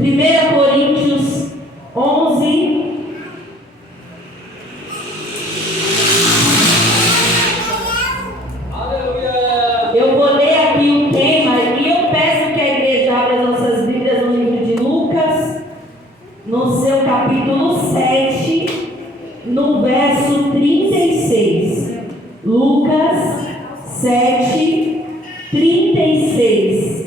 1 Coríntios 11. Eu vou ler aqui o tema e eu peço que a igreja abra as nossas Bíblias no livro de Lucas, no seu capítulo 7, no verso 36. Lucas 7, 36.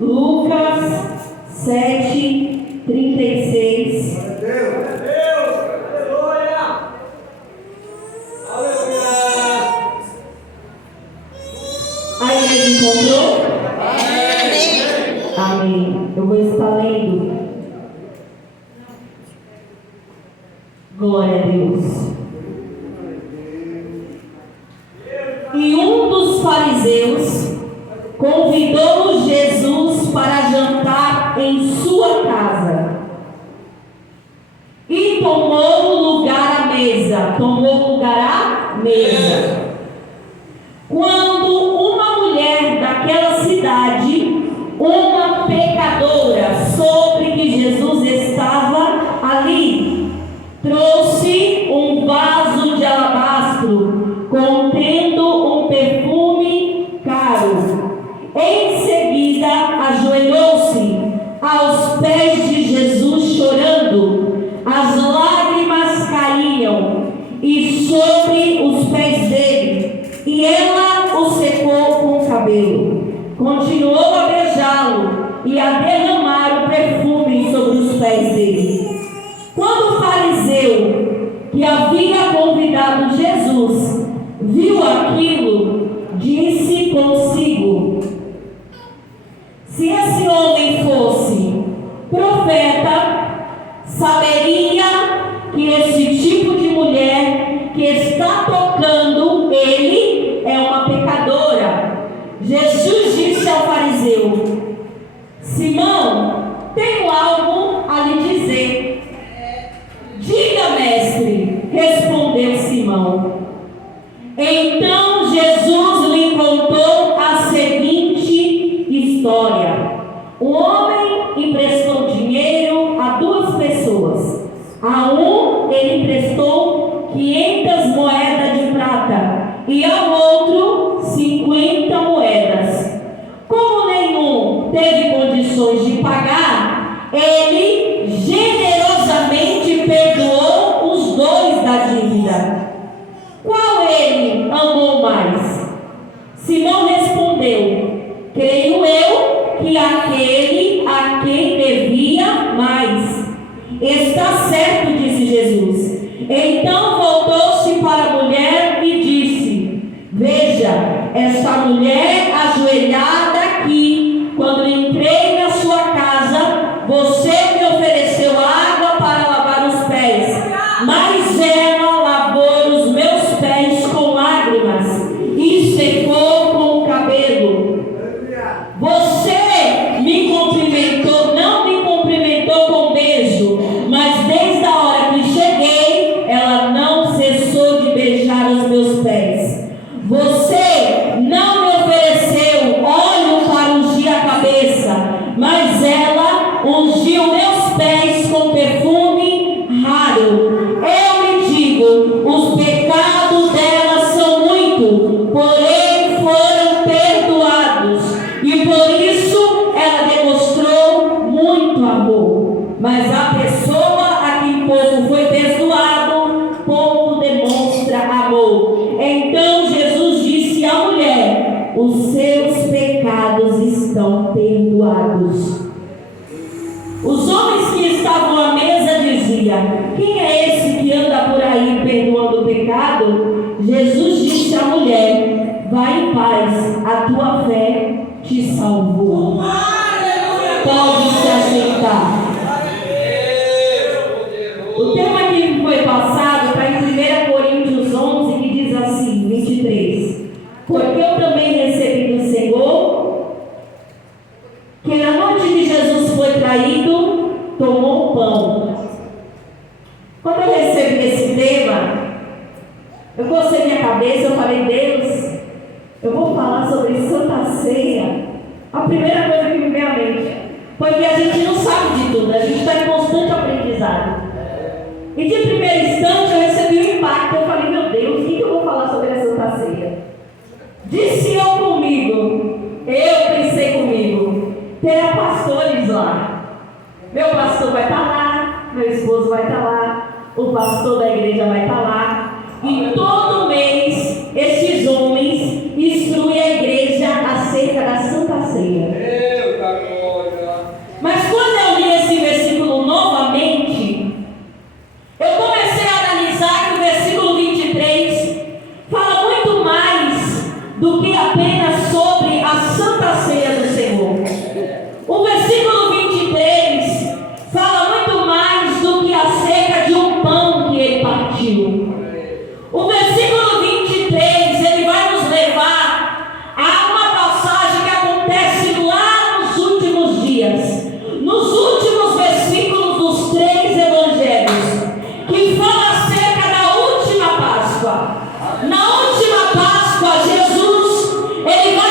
Lucas 7, 36. A igreja encontrou? Amém. Eu vou estar lendo. Glória a Deus. E um dos fariseus convidou Jesus para jantar em sua casa. E tomou lugar à mesa. Quando uma mulher daquela cidade, uma pecadora, soube que Jesus estava ali, trouxe um vaso de alabastro contendo um perfume caro. Em seguida, ajoelhou-se aos pés de Jesus, chorando. As lágrimas caíam e sobre os pés dele, e ela o secou com o cabelo. Continuou a beijá-lo e a derramar o perfume sobre os pés dele. Quando o fariseu que havia convidado Jesus viu aquilo, disse consigo: se esse homem fosse profeta, saberia que esse tipo de mulher que está tocando ele é uma pecadora. Jesus disse ao fariseu: Simão, tenho algo a lhe dizer. Diga, mestre, respondeu Simão. Então Jesus lhe contou a seguinte história. Um homem emprestou dinheiro a duas pessoas. A um ele emprestou 500 moedas de prata e ao outro 50 moedas. Como nenhum teve condições de pagar, ele generosamente perdoou os dois da dívida. Qual ele amou mais? Simão respondeu: creio eu que aquele a quem devia mais. Está certo, disse Jesus. Então voltou-se para a mulher e disse: veja, esta mulher ajoelhada aqui, quando entrei na sua casa, você me ofereceu água para lavar os pés, mas ela lavou os meus pés com lágrimas e secou com o cabelo. Você me cumprimentou, não me cumprimentou com beijo, mas desde a hora que cheguei, ela não cessou de beijar os meus pés. Você não me ofereceu óleo para ungir a cabeça, mas ela ungiu meus pés com perfume raro. Eu lhe digo, os pecados dela são muito, porém foram perdoados, e por isso ela demonstrou muito amor. Mas a pessoa a quem pouco foi perdoado, pouco demonstra amor. Então Jesus disse à mulher: os seus pecados estão perdoados. Os homens que estavam à mesa diziam: quem é esse que anda por aí perdoando o pecado? Jesus disse à mulher: vai em paz, a tua fé te salvou. Pode se assentar. O tema que foi passado está em 1 Coríntios 11, que diz assim, 23. Porque eu também recebi do Senhor que na noite que Jesus foi traído, tomou o pão. Quando eu recebi esse tema, eu cocei minha cabeça, eu falei: Deus, A primeira coisa que me veio à mente. Porque a gente não sabe de tudo, a gente está em constante aprendizado. E de primeiro instante eu recebi um impacto. Eu falei, meu Deus, o que eu vou falar sobre a Santa Ceia? Disse eu comigo, eu pensei comigo, terá pastores lá. Meu pastor vai estar lá, meu esposo vai estar lá, o pastor da igreja vai estar lá. E todo mês esses homens instruem a igreja acerca da Santa Ceia. Mas quando eu li esse versículo novamente, eu comecei a analisar que o versículo 23 fala muito mais do que apenas sobre a Santa Ceia do Senhor. O versículo 23 fala muito mais do que acerca de um pão que ele partiu. O versículo 23, ele vai nos levar a uma passagem que acontece lá nos últimos dias. Nos últimos versículos dos 3 evangelhos, que fala acerca da última Páscoa. Na última Páscoa, Jesus, ele vai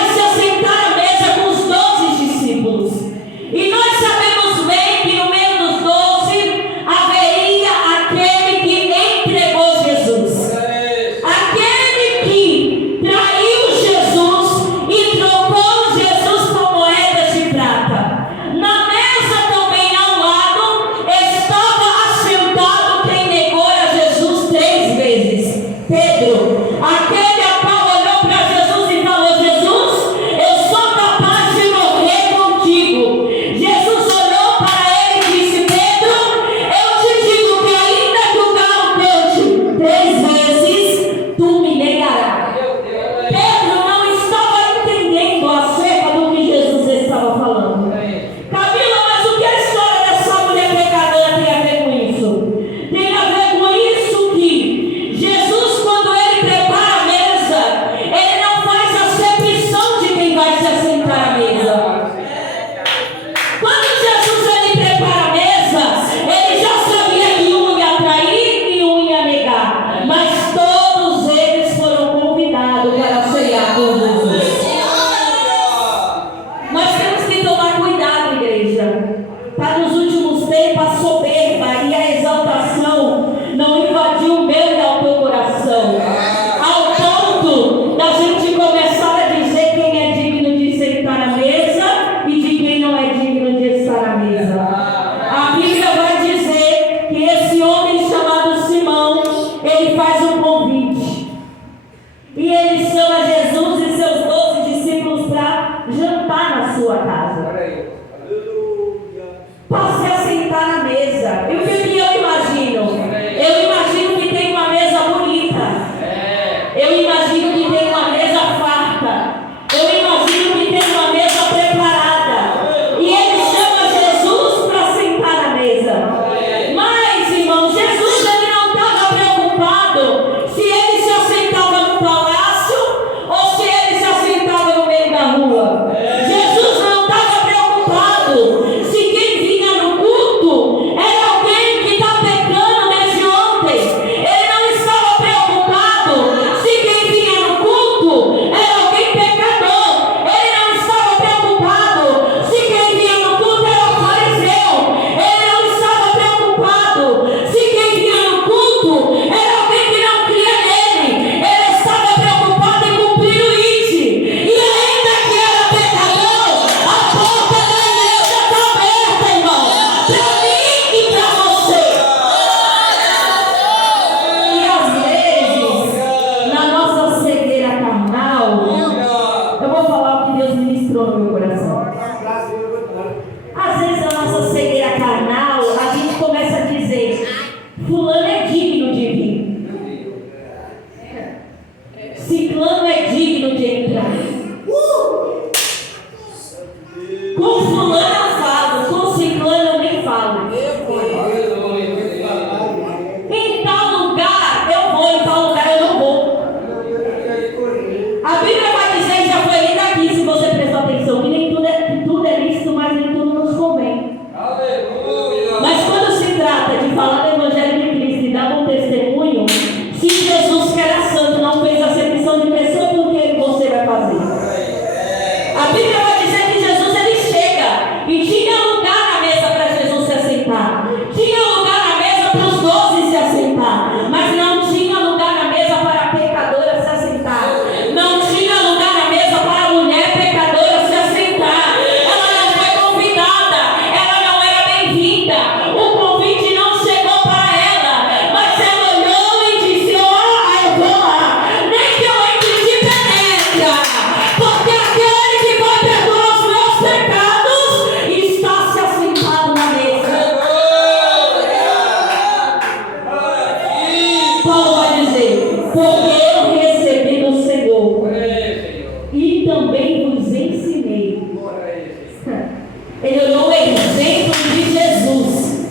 Ele olhou o exemplo de Jesus.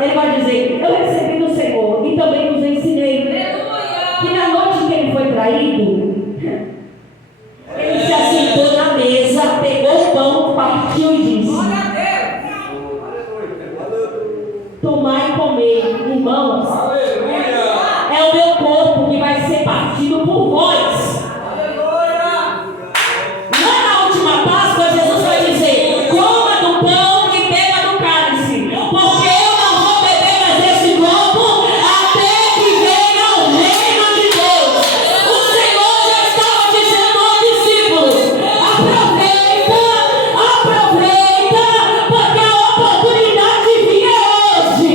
Ele vai dizer: eu recebi do Senhor e também vos ensinei que na noite que ele foi traído, ele se assentou na mesa, pegou o pão, partiu e disse: tomai e comei, irmãos, é o meu corpo que vai ser partido por vós. Lá na última Páscoa, Jesus vai dizer: coma do pão e beba do cálice, porque eu não vou beber mais desse copo até que venha o reino de Deus. O Senhor já estava dizendo aos discípulos: aproveita, porque a oportunidade vinha hoje.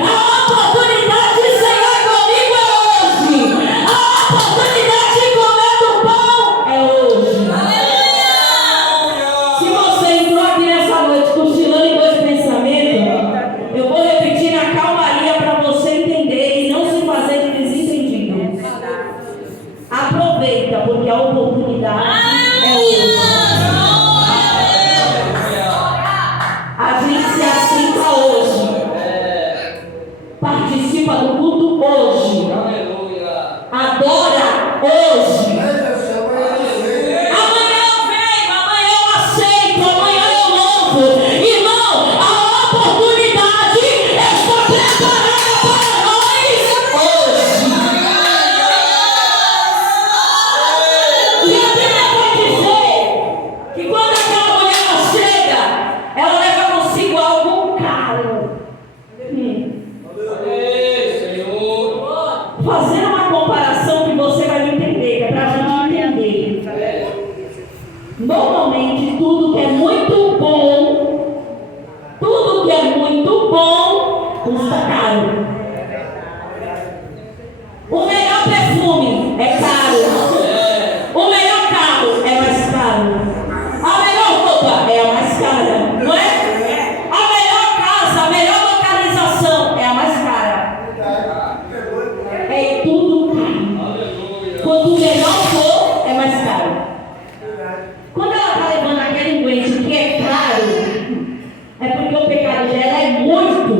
A oportunidade de cear comigo é hoje. A oportunidade de comer do pão é hoje. Se você entrou aqui nessa noite cochilando em dois pensamentos, eu vou repetir na calmaria para você entender e não se fazer de desentendido. Aproveita, porque a oportunidade é hoje. A gente se assenta hoje. Participa do culto hoje. Adora hoje. Amanhã eu venho, amanhã eu aceito, amanhã eu louvo. Irmão, a oportunidade está preparada para nós hoje. E a Bíblia vai dizer que quando aquela mulher ela chega, ela leva consigo algo caro. Fazendo uma comparação que você vai me entender, que é para a gente entender. Normalmente, tudo que é muito bom, custa caro. O melhor perfume é caro. O melhor carro é mais caro. A melhor roupa é a mais cara, não é? A melhor casa, a melhor localização é a mais cara. É tudo caro. Quanto melhor for, é mais caro. Quando ela está levando aquele doente que é caro, é porque o pecado dela é muito.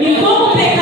E como o pecado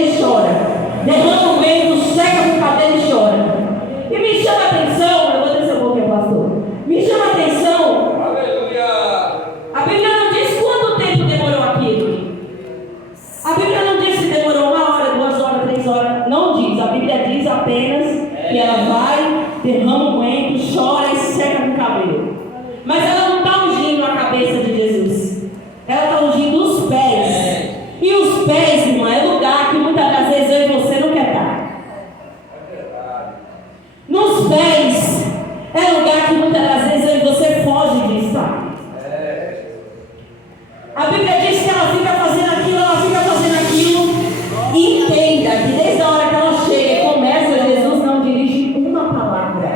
cabelo e chora. Derrama o vento, seca com o cabelo e chora. E me chama a atenção, eu vou descer um pouquinho, pastor. Me chama a atenção. Aleluia. A Bíblia não diz quanto tempo demorou aquilo. A Bíblia não diz se demorou 1 hora, 2 horas, 3 horas. Não diz. A Bíblia diz apenas que ela vai, derrama o vento, chora e seca com o cabelo. Mas ela não está ungindo a cabeça de Jesus. Ela está ungindo os pés. E os pés, irmã, é lugar que muitas das vezes eu e você não quer estar. Nos pés é lugar que muitas das vezes eu e você foge de estar. A Bíblia diz que ela fica fazendo aquilo. E entenda que desde a hora que ela chega e começa, Jesus não dirige uma palavra.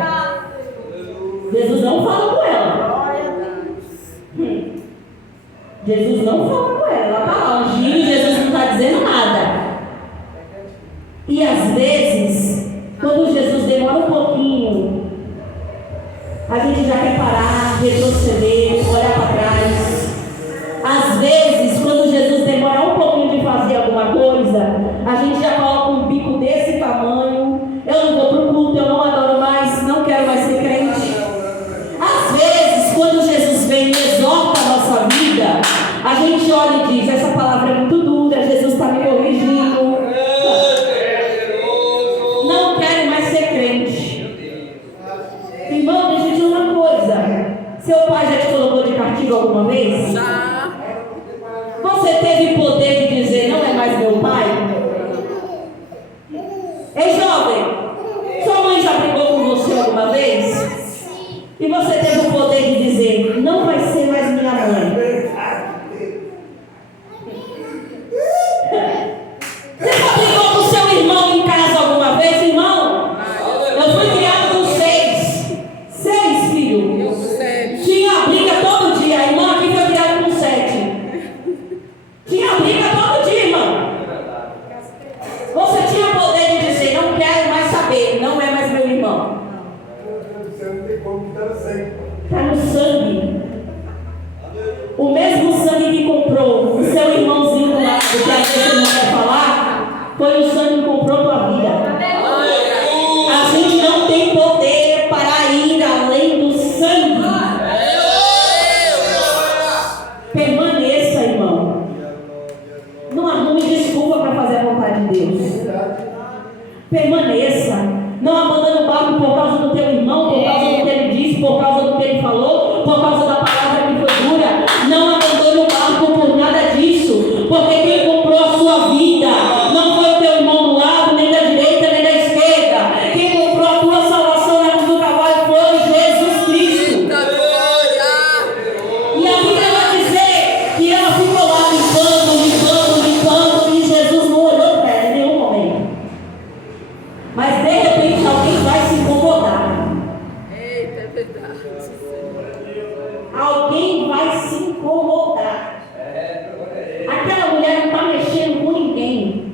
Jesus não fala com ela. Jesus não fala com ela. Ela está lá ungindo e Jesus não está dizendo nada. E às vezes, quando Jesus demora um pouquinho, a gente já quer parar, retroceder, olhar para trás. Às vezes, quando Jesus demora um pouquinho de fazer alguma coisa, a gente já coloca um bico desse tamanho. Eu não vou para o culto, eu não adoro mais, não quero mais ser crente. Às vezes, quando Jesus vem e exorta a nossa vida, a gente olha e diz: essa palavra é muito dura, Jesus está me corrigindo. Não quero mais ser crente. Irmão, deixa eu dizer uma coisa. Seu pai já te colocou de castigo alguma vez? Você teve poder de dizer: não é mais meu pai? Ei, jovem, sua mãe já brigou com você alguma vez? E você teve o poder de dizer: não vai ser mais minha mãe. Você já brigou com seu irmão em casa alguma vez, irmão? Eu fui criado com 6 filhos. Tinha briga todo dia. A irmã aqui foi criada com 7. Tinha briga todo dia, irmão. Você tinha o poder de dizer: não quero mais saber, não é mais meu irmão. Está no sangue. O mesmo sangue que comprou o seu irmãozinho do lado, que a gente não quer falar, foi o sangue que comprou tua vida. A gente não tem poder para ir além do sangue. Permaneça, irmão. Não arrume desculpa para fazer a vontade de Deus. Permaneça. Não abandone o barco por causa do teu irmão, por causa do que ele disse, por causa do que ele falou, por causa da palavra que foi dura. Não abandone o barco por nada disso, porque quem comprou a sua vida não foi o teu irmão do lado, nem da direita, nem da esquerda. Quem comprou a tua salvação antes do cavalo foi Jesus Cristo. E a Bíblia vai dizer que ela ficou lá limpando, e Jesus não olhou para ela em nenhum momento. Mas de repente alguém vai se incomodar. Eita, é verdade. Alguém vai se incomodar. Aquela mulher não está mexendo com ninguém.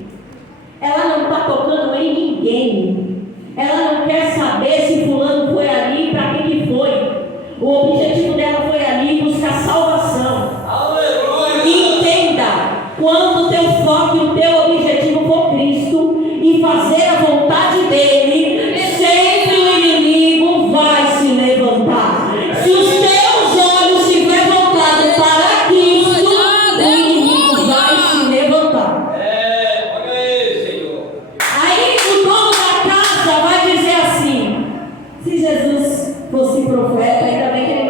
Ela não está tocando em ninguém. Ela não quer saber se fulano foi ali, para que foi. O objetivo dela foi ali buscar salvação. E entenda, quando o teu foco e o teu objetivo for Cristo e fazer a vontade dele, sempre o inimigo vai se levantar. Se os teus olhos estiverem voltados para Cristo, o inimigo vai se levantar. Aí o dono da casa vai dizer assim: se Jesus fosse profeta, ainda bem que ele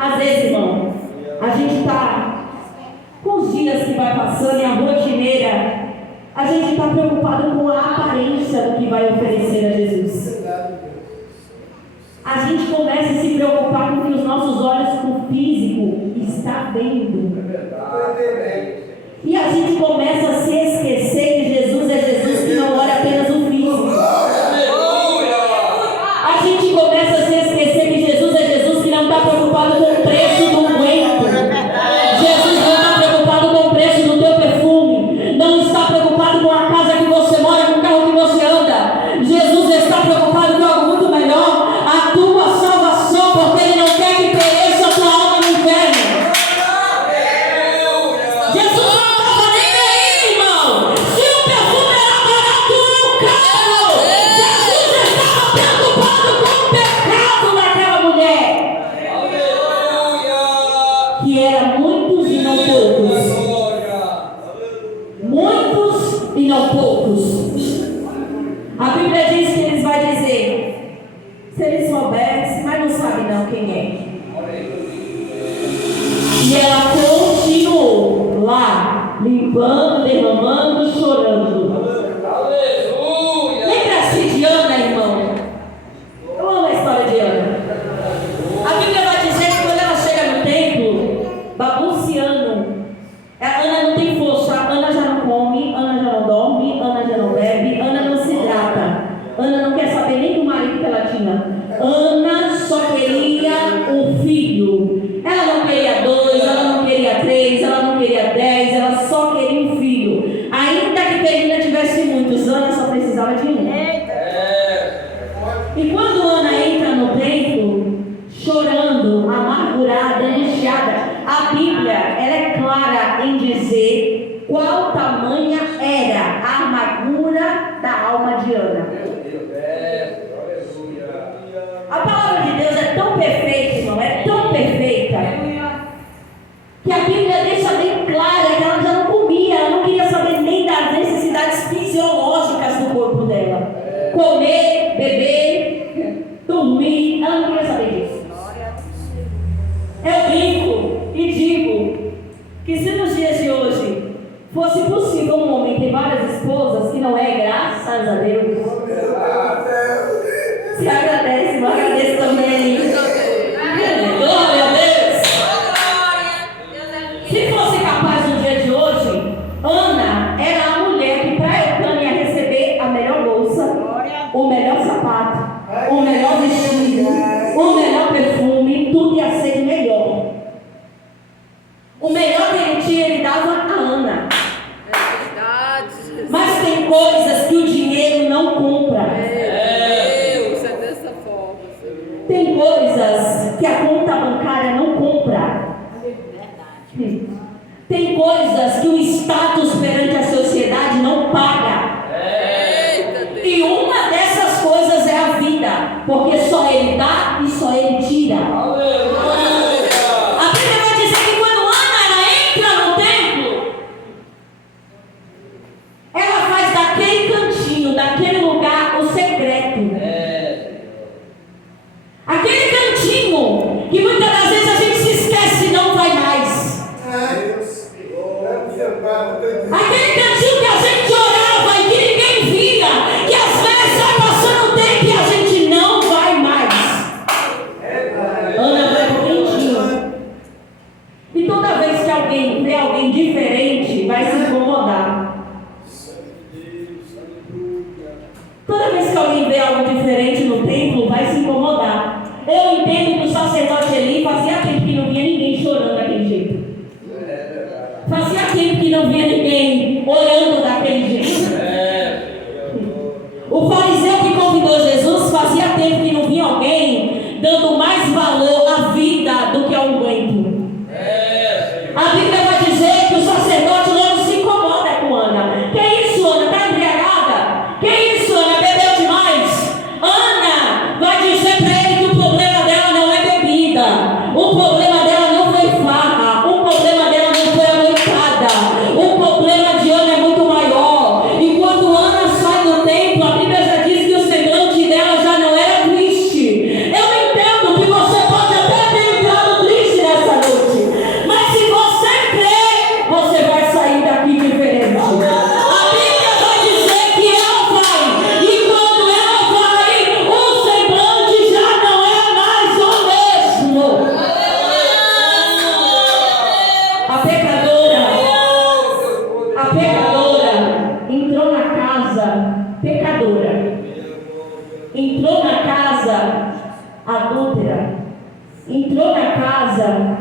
Às vezes, irmão, a gente está com os dias que vai passando e a rotineira, a gente está preocupado com a aparência do que vai oferecer a Jesus. A gente começa a se preocupar com o que os nossos olhos com o físico está vendo. E a gente começa a se esquecer que Jesus é Jesus que não olha apenas o físico. A gente começa a se esquecer que Jesus é Jesus que não está preocupado com o preço do unguento. Jesus não está preocupado com o preço do teu perfume. Não está preocupado com a casa que você mora, com o carro que você anda. Jesus está preocupado com algo muito melhor. A tua salvação, porque Ele não quer que pereça a tua alma no inferno. Jesus não estava nem aí, irmão. Se o perfume era barato ou caro, Jesus estava preocupado com o pecado daquela mulher. Que era muitos e não poucos. Muitos e não poucos. A Bíblia diz que eles vão dizer, se eles soubessem, mas não sabem não quem é. E ela continuou lá, limpando, derramando, chorando. Lembra-se de Ana, irmão? Eu amo a história de Ana. A Bíblia vai dizer que quando ela chega no templo, babunciando, a Ana não tem força, a Ana já não come, Ana já não dorme, Ana já não bebe, Ana não se hidrata. Ana não quer saber nem do marido que ela tinha. Ana só queria um filho. Ela não queria 2, ela não queria 3, ela não queria 10, ela só queria um filho. Ainda que Penina tivesse muitos, Ana só precisava de um. E quando Ana entra no templo, chorando, amargurada, angustiada, a Bíblia ela é clara em dizer qual tamanha era a amargura da alma de Ana. A palavra de Deus é tão perfeita, irmão, é tão perfeita, que a Bíblia deixa bem clara que ela já não comia, ela não queria saber nem das necessidades fisiológicas do corpo dela. Comer, beber, dormir, ela não queria saber disso. Eu brinco e digo que se nos dias de hoje fosse possível um homem ter várias esposas, que não é, graças a Deus, se agradece, eu agradeço também. Glória a Deus. Se fosse capaz no dia de hoje, Ana era a mulher que para Eucânia ia receber a melhor bolsa, o melhor sapato, o melhor vestido, o melhor perfume, tudo ia ser de melhor. O melhor que ele tinha, ele dava a Ana. Mas tem coisas que o dinheiro não compra. Tem coisas que a conta bancária não compra. Tem coisas que o status perante a sociedade não paga. E uma dessas coisas é a vida, porque só Ele dá e só Ele tira. A Bíblia vai dizer que quando Ana ela entra no templo, ela faz daquele cantinho, daquele lugar, o secreto. Aquele cantinho que muitas das vezes a gente se esquece e não vai mais. Aquele cantinho que a gente orava e que ninguém via, que às vezes vai passando o tempo e a gente não vai mais. Ana vai pro cantinho. E toda vez que alguém vê alguém diferente, vai se incomodar. Toda vez que alguém vê algo diferente no templo, vai se incomodar. Eu entendo que o sacerdote Eli fazia tempo que não via ninguém chorando daquele jeito. Fazia tempo que não via ninguém orando daquele jeito. O fariseu que convidou Jesus fazia tempo que não via alguém dando mais valor à vida do que ao unguento. A Bíblia vai dizer que o sacerdote logo se incomoda com Ana. Que isso, Ana? Está embriagada? Que isso, Ana? Bebeu demais? Ana vai dizer para ele que o problema dela não é bebida. O problema dela não foi farra. O problema dela não foi a noitada. O problema de Ana é muito maior. E quando Ana sai do templo, a Bíblia já diz que o semblante dela já não era triste. Eu entendo que você pode até ter entrado triste entrou na casa,